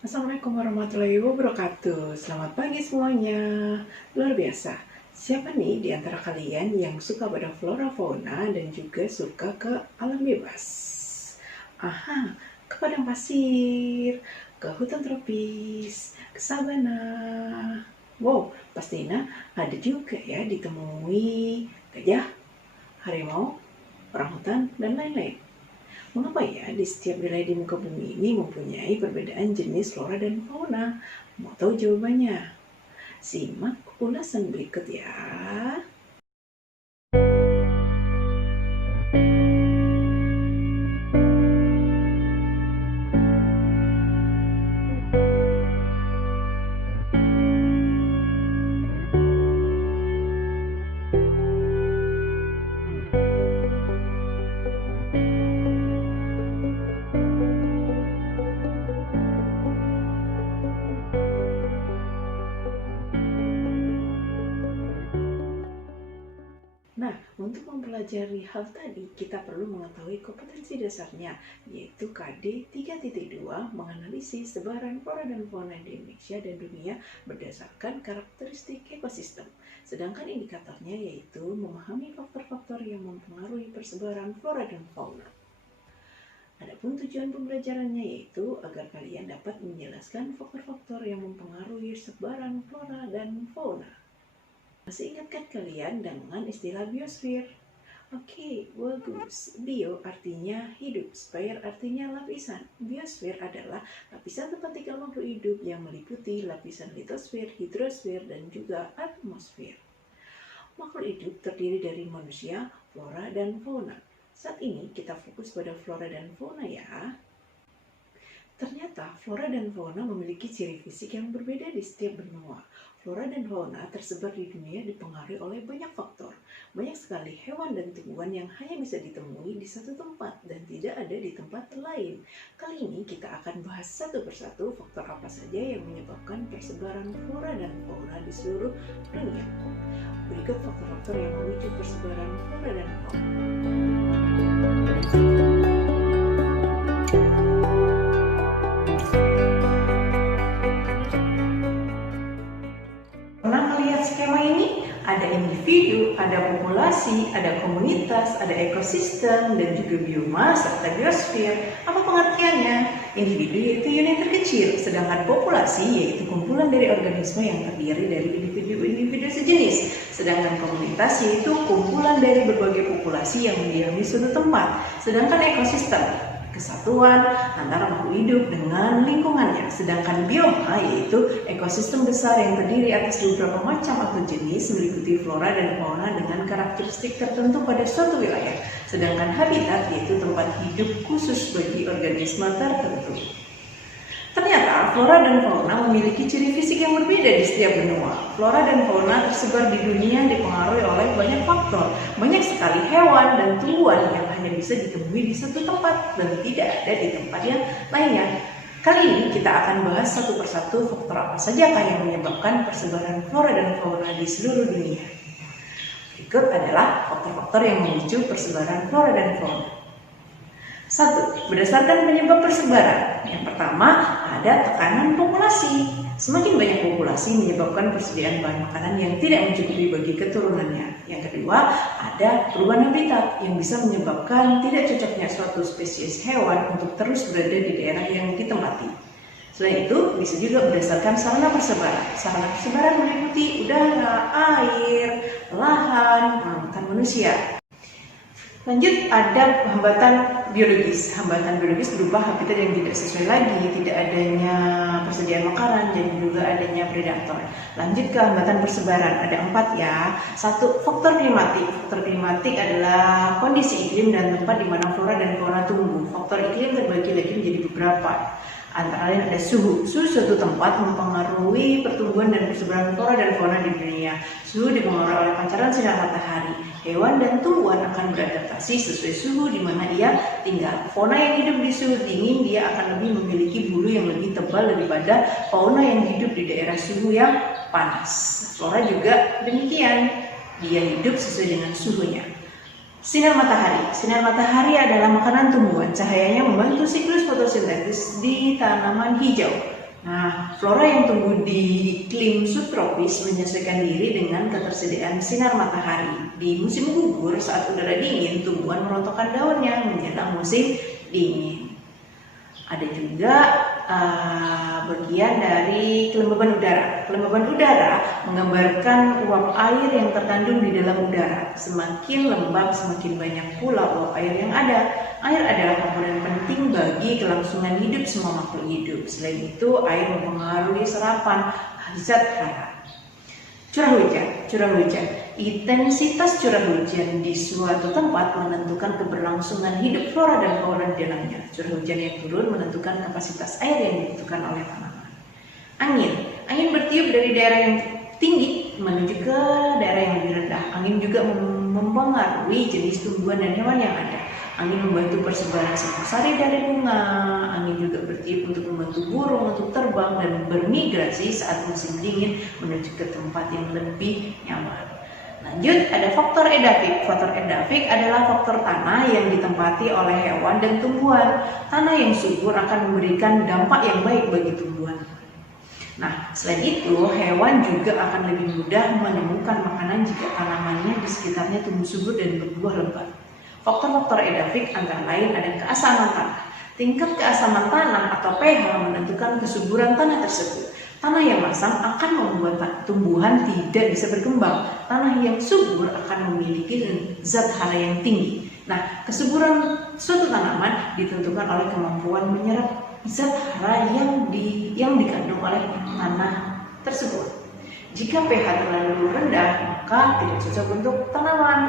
Assalamualaikum warahmatullahi wabarakatuh. Selamat pagi semuanya. Luar biasa. Siapa nih di antara kalian yang suka pada flora fauna dan juga suka ke alam bebas? Aha, ke padang pasir, ke hutan tropis, ke sabana. Wow, pastinya ada juga ya ditemui gajah, harimau, orangutan, dan lain-lain. Mengapa ya di setiap wilayah di muka bumi ini mempunyai perbedaan jenis flora dan fauna? Mau tahu jawabannya? Simak ulasan berikut ya. Nah, untuk mempelajari hal tadi, kita perlu mengetahui kompetensi dasarnya, yaitu KD 3.2 menganalisis sebaran flora dan fauna di Indonesia dan dunia berdasarkan karakteristik ekosistem. Sedangkan indikatornya yaitu memahami faktor-faktor yang mempengaruhi persebaran flora dan fauna. Adapun tujuan pembelajarannya yaitu agar kalian dapat menjelaskan faktor-faktor yang mempengaruhi sebaran flora dan fauna. Masih ingatkah kalian dengan istilah biosfer? Oke, bagus. Bio artinya hidup, sphere artinya lapisan. Biosfer adalah lapisan tempat tinggal makhluk hidup yang meliputi lapisan litosfer, hidrosfer, dan juga atmosfer. Makhluk hidup terdiri dari manusia, flora, dan fauna. Saat ini kita fokus pada flora dan fauna ya. Ternyata flora dan fauna memiliki ciri fisik yang berbeda di setiap benua. Flora dan fauna tersebar di dunia dipengaruhi oleh banyak faktor. Banyak sekali hewan dan tumbuhan yang hanya bisa ditemui di satu tempat dan tidak ada di tempat lain. Kali ini kita akan bahas satu persatu faktor apa saja yang menyebabkan persebaran flora dan fauna di seluruh dunia. Berikut faktor-faktor yang memicu persebaran flora dan fauna. Skema ini ada individu, ada populasi, ada komunitas, ada ekosistem, dan juga bioma serta biosfer. Apa pengertiannya? Individu yaitu unit terkecil, sedangkan populasi yaitu kumpulan dari organisme yang terdiri dari individu-individu sejenis. Sedangkan komunitas yaitu kumpulan dari berbagai populasi yang mendiami suatu tempat. Sedangkan ekosistem kesatuan antara makhluk hidup dengan lingkungannya. Sedangkan bioma yaitu ekosistem besar yang terdiri atas beberapa macam atau jenis meliputi flora dan fauna dengan karakteristik tertentu pada suatu wilayah. Sedangkan habitat yaitu tempat hidup khusus bagi organisme tertentu. Ternyata flora dan fauna memiliki ciri fisik yang berbeda di setiap benua. Flora dan fauna tersebar di dunia dipengaruhi oleh banyak faktor. Banyak sekali hewan dan tumbuhan yang hanya bisa ditemui di satu tempat dan tidak ada di tempat yang lainnya. Kali ini kita akan bahas satu persatu faktor apa sajakah yang menyebabkan persebaran flora dan fauna di seluruh dunia. Berikut adalah faktor-faktor yang memicu persebaran flora dan fauna. 1. Berdasarkan penyebab persebaran. Yang pertama, ada tekanan populasi. Semakin banyak populasi menyebabkan persediaan bahan makanan yang tidak mencukupi bagi keturunannya. Yang kedua, ada perubahan habitat yang bisa menyebabkan tidak cocoknya suatu spesies hewan untuk terus berada di daerah yang ditempati. Selain itu, bisa juga berdasarkan sarana persebaran. Sarana persebaran meliputi udara, air, lahan, bahkan manusia. Lanjut, ada hambatan biologis. Hambatan biologis berupa habitat yang tidak sesuai lagi, tidak adanya persediaan makanan, dan juga adanya predator. Lanjut ke hambatan persebaran, ada 4 ya. 1. Faktor klimatik. Faktor klimatik adalah kondisi iklim dan tempat di mana flora dan fauna tumbuh. Faktor iklim terbagi lagi menjadi beberapa. Antara lain ada suhu. Suhu suatu tempat mempengaruhi pertumbuhan dan persebaran flora dan fauna di dunia. Suhu dipengaruhi oleh pancaran sinar matahari. Hewan dan tumbuhan akan beradaptasi sesuai suhu di mana ia tinggal. Fauna yang hidup di suhu dingin dia akan lebih memiliki bulu yang lebih tebal daripada fauna yang hidup di daerah suhu yang panas. Flora juga demikian. Dia hidup sesuai dengan suhunya. Sinar matahari. Sinar matahari adalah makanan tumbuhan. Cahayanya membantu siklus fotosintesis di tanaman hijau. Nah, flora yang tumbuh di iklim subtropis menyesuaikan diri dengan ketersediaan sinar matahari. Di musim gugur, saat udara dingin, tumbuhan merontokkan daunnya menjelang musim dingin. Ada juga bagian dari kelembaban udara. Kelembaban udara menggambarkan uap air yang terkandung di dalam udara. Semakin lembab, semakin banyak pula uap air yang ada. Air adalah komponen penting bagi kelangsungan hidup semua makhluk hidup. Selain itu, air mempengaruhi serapan zat hara. Curah hujan. Intensitas curah hujan di suatu tempat menentukan keberlangsungan hidup flora dan fauna di dalamnya. Curah hujan yang turun menentukan kapasitas air yang dibutuhkan oleh tanaman. Angin bertiup dari daerah yang tinggi menuju ke daerah yang lebih rendah. Angin juga mempengaruhi jenis tumbuhan dan hewan yang ada. Angin membantu persebaran sinar sari dari bunga. Angin juga bertiup untuk membantu burung untuk terbang dan bermigrasi saat musim dingin menuju ke tempat yang lebih nyaman. Lanjut, ada faktor edafik. Faktor edafik adalah faktor tanah yang ditempati oleh hewan dan tumbuhan. Tanah yang subur akan memberikan dampak yang baik bagi tumbuhan. Nah, selain itu, hewan juga akan lebih mudah menemukan makanan jika tanamannya di sekitarnya tumbuh subur dan berbuah lebat. Faktor-faktor edafik antara lain ada keasaman tanah. Tingkat keasaman tanah atau pH menentukan kesuburan tanah tersebut. Tanah yang asam akan membuat tumbuhan tidak bisa berkembang. Tanah yang subur akan memiliki zat hara yang tinggi. Nah, kesuburan suatu tanaman ditentukan oleh kemampuan menyerap zat hara yang dikandung oleh tanah tersebut. Jika pH terlalu rendah, maka tidak cocok untuk tanaman.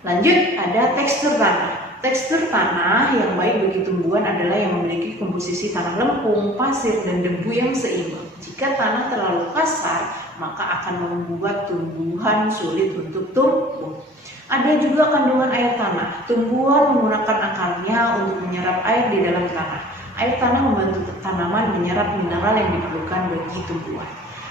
Lanjut, ada tekstur tanah. Tekstur tanah yang baik bagi tumbuhan adalah yang memiliki komposisi tanah lempung, pasir, dan debu yang seimbang. Jika tanah terlalu kasar, maka akan membuat tumbuhan sulit untuk tumbuh. Ada juga kandungan air tanah. Tumbuhan menggunakan akarnya untuk menyerap air di dalam tanah. Air tanah membantu tanaman menyerap mineral yang diperlukan bagi tumbuhan.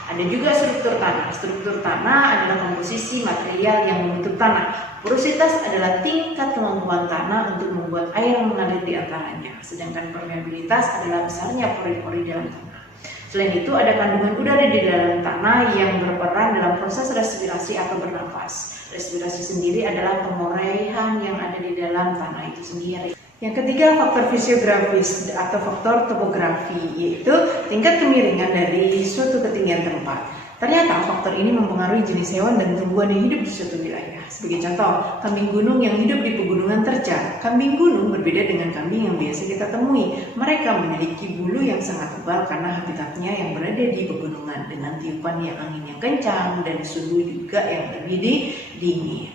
Ada juga struktur tanah. Struktur tanah adalah komposisi material yang membentuk tanah. Porositas adalah tingkat kemampuan tanah untuk membuat air mengalir di antaranya. Sedangkan permeabilitas adalah besarnya pori-pori dalam tanah. Selain itu, ada kandungan udara di dalam tanah yang berperan dalam proses respirasi atau bernafas. Respirasi sendiri adalah pengoraian yang ada di dalam tanah itu sendiri. Yang ketiga, faktor fisiografis atau faktor topografi, yaitu tingkat kemiringan dari suatu ketinggian tempat. Ternyata faktor ini mempengaruhi jenis hewan dan tumbuhan yang hidup di suatu wilayah. Sebagai contoh, kambing gunung yang hidup di pegunungan terjal. Kambing gunung berbeda dengan kambing yang biasa kita temui. Mereka memiliki bulu yang sangat tebal karena habitatnya yang berada di pegunungan dengan tiupan yang angin yang kencang dan suhu juga yang lebih dingin.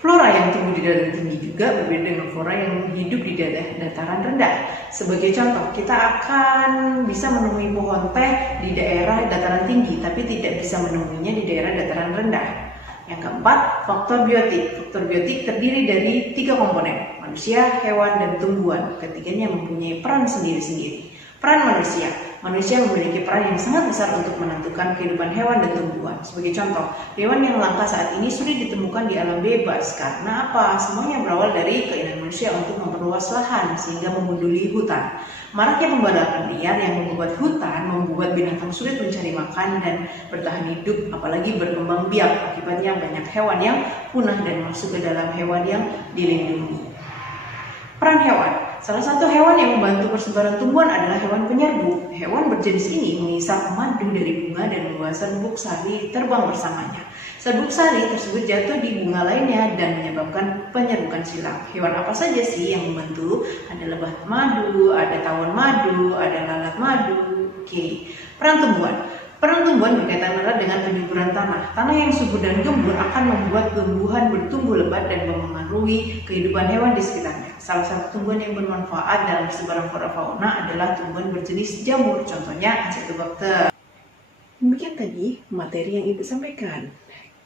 Flora yang tumbuh di dataran tinggi juga berbeda dengan flora yang hidup di dataran rendah. Sebagai contoh, kita akan bisa menemui pohon teh di daerah dataran tinggi, tapi tidak bisa menemuinya di daerah dataran rendah. Yang keempat, faktor biotik. Faktor biotik terdiri dari 3 komponen, manusia, hewan, dan tumbuhan. Ketiganya mempunyai peran sendiri-sendiri. Peran manusia. Manusia memiliki peran yang sangat besar untuk menentukan kehidupan hewan dan tumbuhan. Sebagai contoh, hewan yang langka saat ini sulit ditemukan di alam bebas. Karena apa? Semuanya berawal dari keinginan manusia untuk memperluas lahan sehingga memunduli hutan. Maraknya pembakaran liar yang membuat hutan membuat binatang sulit mencari makan dan bertahan hidup, apalagi berkembang biak. Akibatnya banyak hewan yang punah dan masuk ke dalam hewan yang dilindungi. Peran hewan. Salah satu hewan yang membantu persebaran tumbuhan adalah hewan penyerbup. Hewan berjenis ini mengisap madu dari bunga dan membawa serbuk sari terbang bersamanya. Serbuk sari tersebut jatuh di bunga lainnya dan menyebabkan penyerbukan silang. Hewan apa saja sih yang membantu? Ada lebah madu, ada tawon madu, ada lalat madu. Oke. Peran tumbuhan. Peran tumbuhan berkaitan erat dengan penyuburan tanah. Tanah yang subur dan gembur akan membuat tumbuhan bertumbuh lebat dan memengaruhi kehidupan hewan di sekitarnya. Salah satu tumbuhan yang bermanfaat dalam persebaran flora fauna adalah tumbuhan berjenis jamur, contohnya Acetobacter. Demikian tadi materi yang Ibu sampaikan.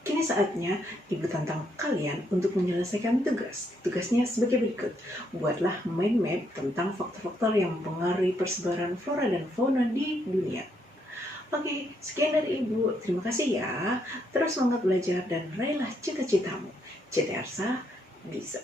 Kini saatnya Ibu tantang kalian untuk menyelesaikan tugas. Tugasnya sebagai berikut. Buatlah mind map tentang faktor-faktor yang mempengaruhi persebaran flora dan fauna di dunia. Oke, sekian dari Ibu. Terima kasih ya. Terus semangat belajar dan raihlah cita-citamu. CT Arsa bisa.